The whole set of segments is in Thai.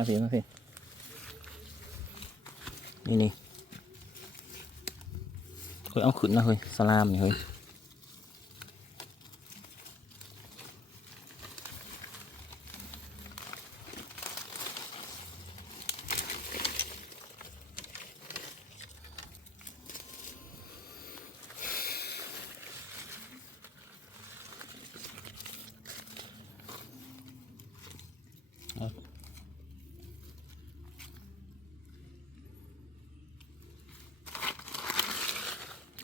มาพี่มาพี่นี่นี่เฮ้ยเอาขึ้นนะเฮ้ยสลามนี่เฮ้ย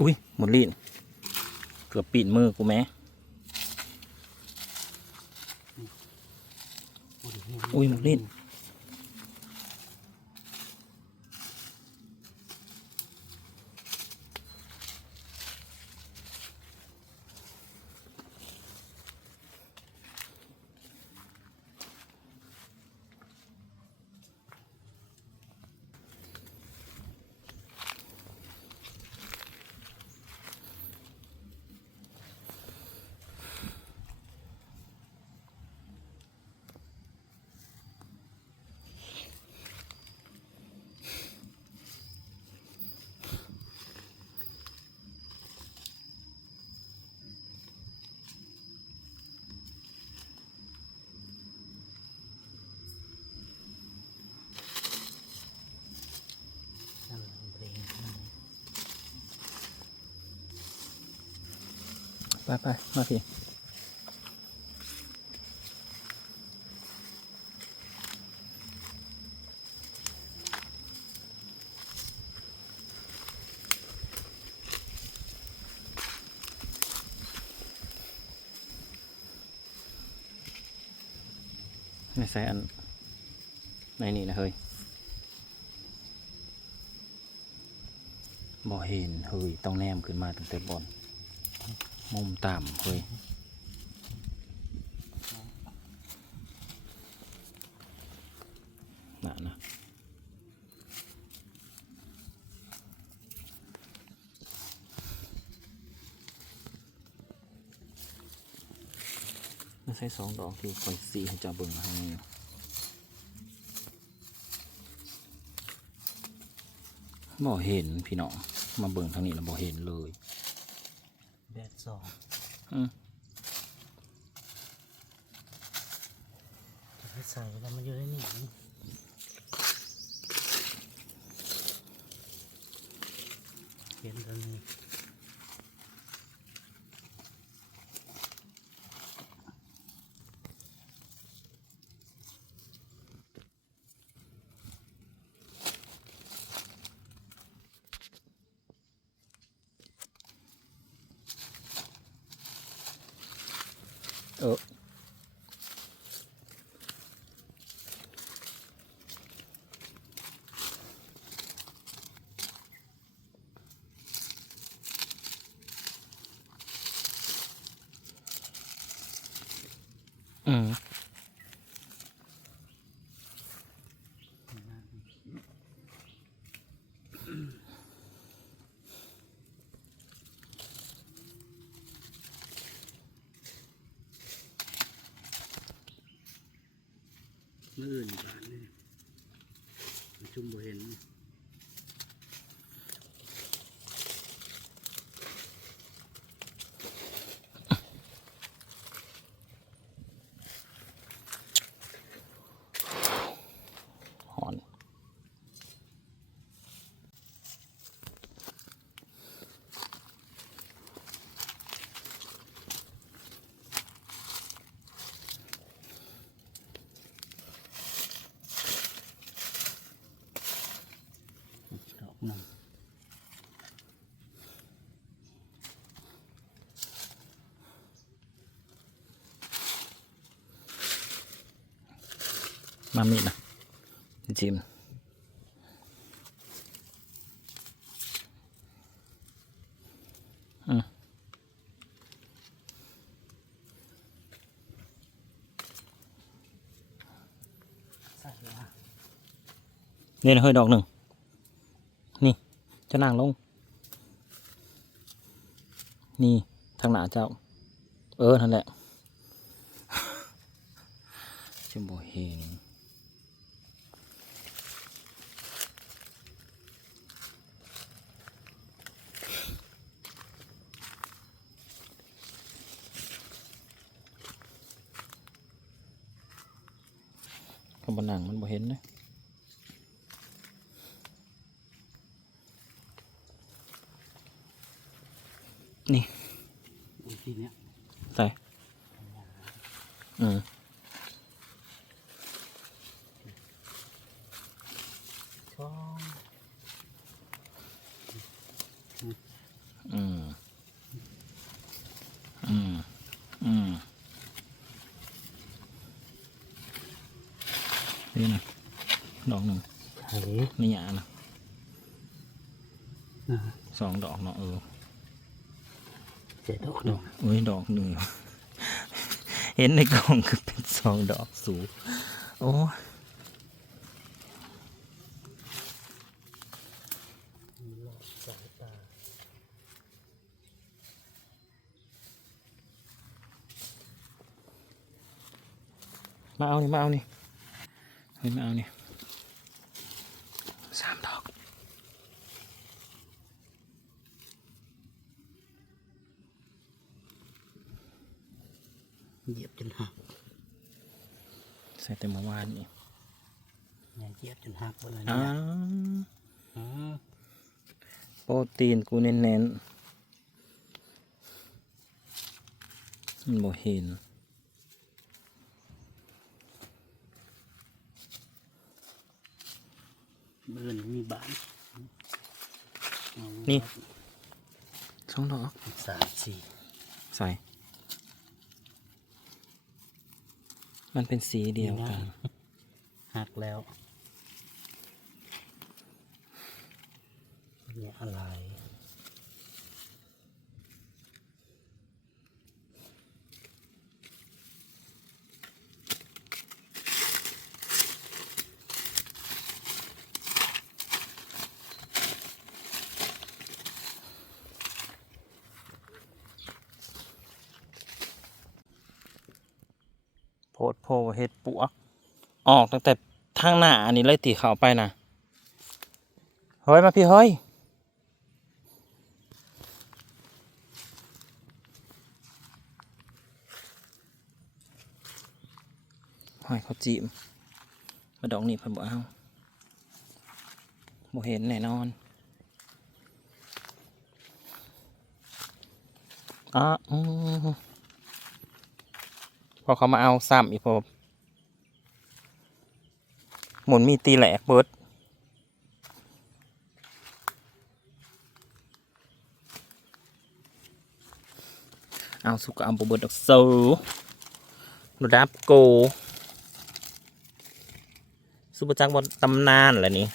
อุ้ยหมดลีนเกือบปีนมือกูแม่อุ้ยหมดลีน นั่นแหละมันเบรกนั่นแหละ ไปไปมาพี่ไม่ใส่อันในนี่นะเฮ้ยบ่เห็นเฮ้ยต้องแนมขึ้นมาตั้งแต่บน มุมต่ำเฮ้ยน่ะนะไม่ใช่สองดอกที่คอยสีให้เจ้าเบิ่งให้บ่เห็นพี่น้องมาเบิ่งทางนี้แล้วบ่เห็นเลย แดดสองอืมจะไปใส่แล้วมันอยู่ในนี่เห็นตรงนี้ เอออืม เมื่ออื่นบานนี่มันชุ่มบ่เห็น หอน ดอกหนึ่ง มามีนะจิมนี่นะเฮ้ยดอกหนึ่ง นี่จะนั่งลง นี่ทางหน้าเจ้า เออ นั่นแหละ จะบ่เห็น ข้างบนหนังมันบ่เห็นนะนี่ทีเนี้ย ใส่อืม ช่อง อืม อืม อืม นี่นะดอกหนึ่งไข่นี่หยานะนะสองดอกเนาะเออเจ็ดดอกดอกอุ้ยดอกหนึ่งเห็นในกล่องคือเป็นสองดอกสูงโอ้ยสายตามาเอานี่มาเอานี่เฮ้ยมาเอานี่สามดอกเหยียบจนหักใส่แต่เมื่อวานนี่เนี่ยเหยียบจนหักไปเลยอ้าเนี่ยวอ๋อโปรตีนกูเน้นๆมันบ่เห็น เบื่อนมีบ้านเอา นี่สองดอกสามสี่ใส่มันเป็นสีเดียวกัน หักแล้วเนี่ยอะไร ดโพเฮ็ดปวออกตั้งแต่ทางหน้าอันนี้เลยตีเขาไปนะเฮ้ยมาพี่เฮ้ยหอยเขาจีมมาดอกนี่เพิ่นบ่เอาบ่เห็นแน่นอนอะอืม พอเขามาเอาซ้ำอีกพอหมุนมีตีแหลกเบิดเอาสุกเอาบเบิดดอกโซระดับโกสุปจักรบนตำนานแหละนี่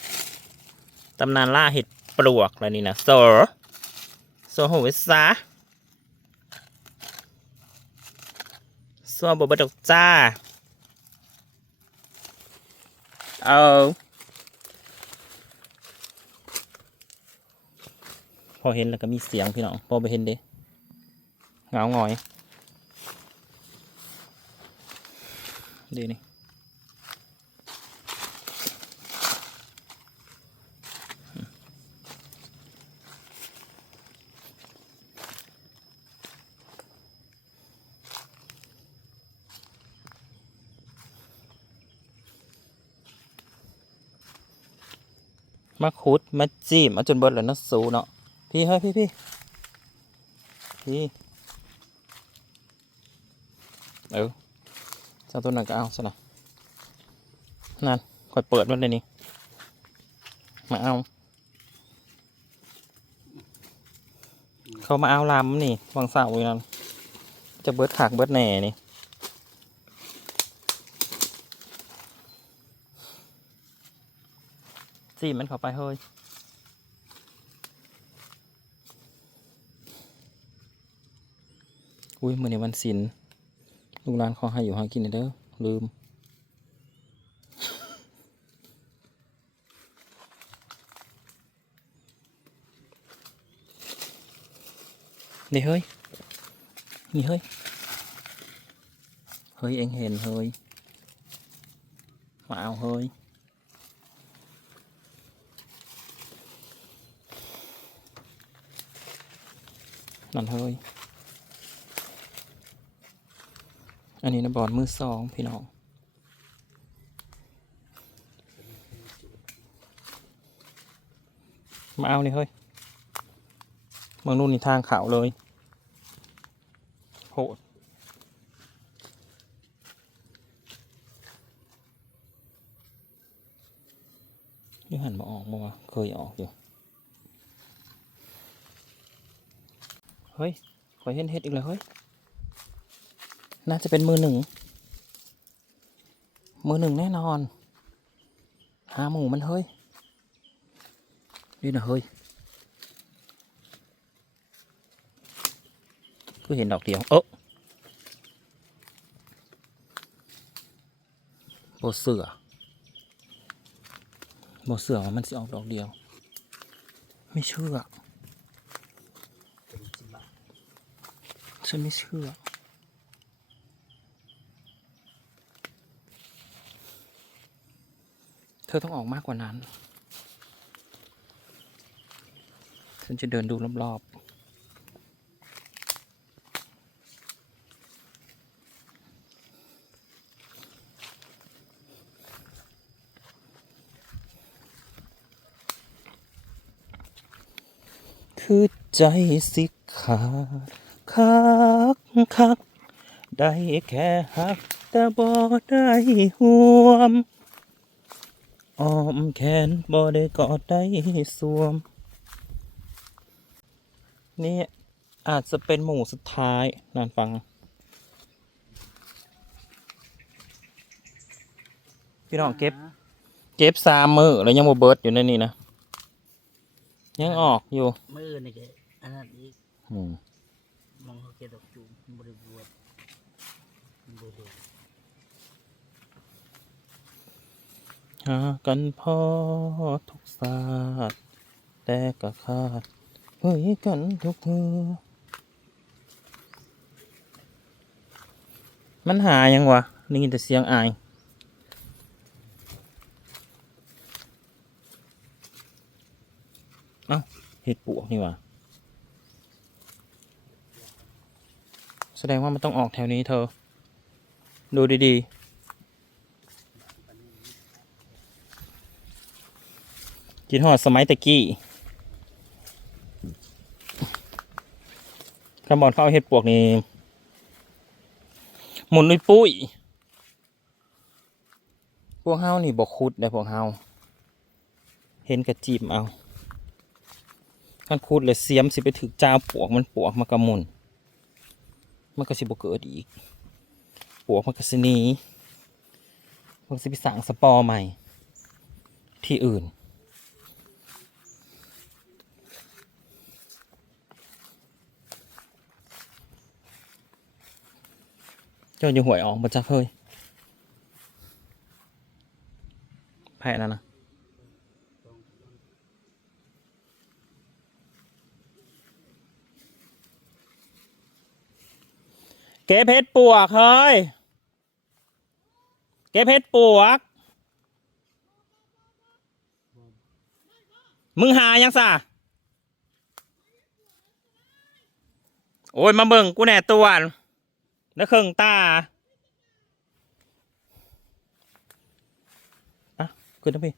ตำนานล่าเห็ดปลวกแหละนี่นะโซโซโหวิสา โซบเบดอกจ้า เอาพอเห็นแล้วก็มีเสียงพี่น้องพอไปเห็นเด้เหงาหงอยดีนี่ มาขุดมาจีมมาจนเบิดแล้วนะสูเนาะพี่เฮ้ยพี่พี่พี่เออเจ้าตัวนั้นก็เอาซะนะนั่นค่อยเปิดมันเลยนี่มาเอา เขามาเอาลำนี่วางเสาอยู่นั่นจะเบิดขากเบิดแหน่นี่ จีมันเข้าไปเฮ้ยอุ้ยมื่อในวันศิลลูกหลานขอให้อยู่หากินเด้อลืมนี่เฮ้ย นี่เฮ้ย เฮ้ยเอ็งเห็นเฮ้ยมาเอาเฮ้ย นั่นเฮ้ย อันนี้นะบอดมือสองพี่น้องมาเอาเลยเฮ้ยเมืองนู่นนี่ทางเขาวเลยโหดนี่หันมาออกมาเคยออกอยู่ เฮ้ยขอยเห็นเห็ดอีกแล้วเฮ้ย น่าจะเป็นมือหนึ่ง มือหนึ่งแน่นอน หาหมูมันเฮ้ย นี่นะเฮ้ยก็เห็นดอกเดียวเออโบเสือ ฉันไม่เชื่อ เธอต้องออกมากกว่านั้น ฉันจะเดินดูรอบๆคือใจสิขาด คักคักได้แค่หักแต่บ่ได้ห่วมอ้อมแขนบ่ได้กอดได้สวม นี่อาจจะเป็นหมู่สุดท้ายนานฟัง พี่น้องเก็บ เก็บสามมือแล้วยังบ่เบิดอยู่ในนี่นะ ยังออกอยู่ มือนี่ก็อันนั้นอีกอื มองเขาเกดอกจูมบริบวชบริบวชหากันพอทุกศาสตร์แต่ก็ขาดเฮ้ยกันทุกเธอ มันหายังวะได้ยินแต่เสียงอายเอ้าเห็ดปวกนี่วะ แสดงว่ามันต้องออกแถวนี้เธอ ดูดีๆกินหอดสมัยตะกี้คำบอกเขาเอาเห็ดปวกนี่หมุนลุยปุ้ย พวกเฮานี่บอกคุดเลยพวกเฮาเห็นกระจีบเอาขั้นคุดเลยเสียมสิไปถึกจ้าปวกมันปวกมันกระมุน มันก็สิบเกิดอีกปวกมันก็สินีมันก็สิไปสั่งสปอร์ใหม่ ที่อื่น เจ้าอยู่หวยออกมาจากเฮ้ยแพ้นั่นนะ เก็บเพชรปวกเฮ้ย เก็บเพชรปวก มึงหายังสะโอ้ย มาเบิ่งกูแหน่ตัวนแล้วเครื่องตาอะขึ้นนะพี่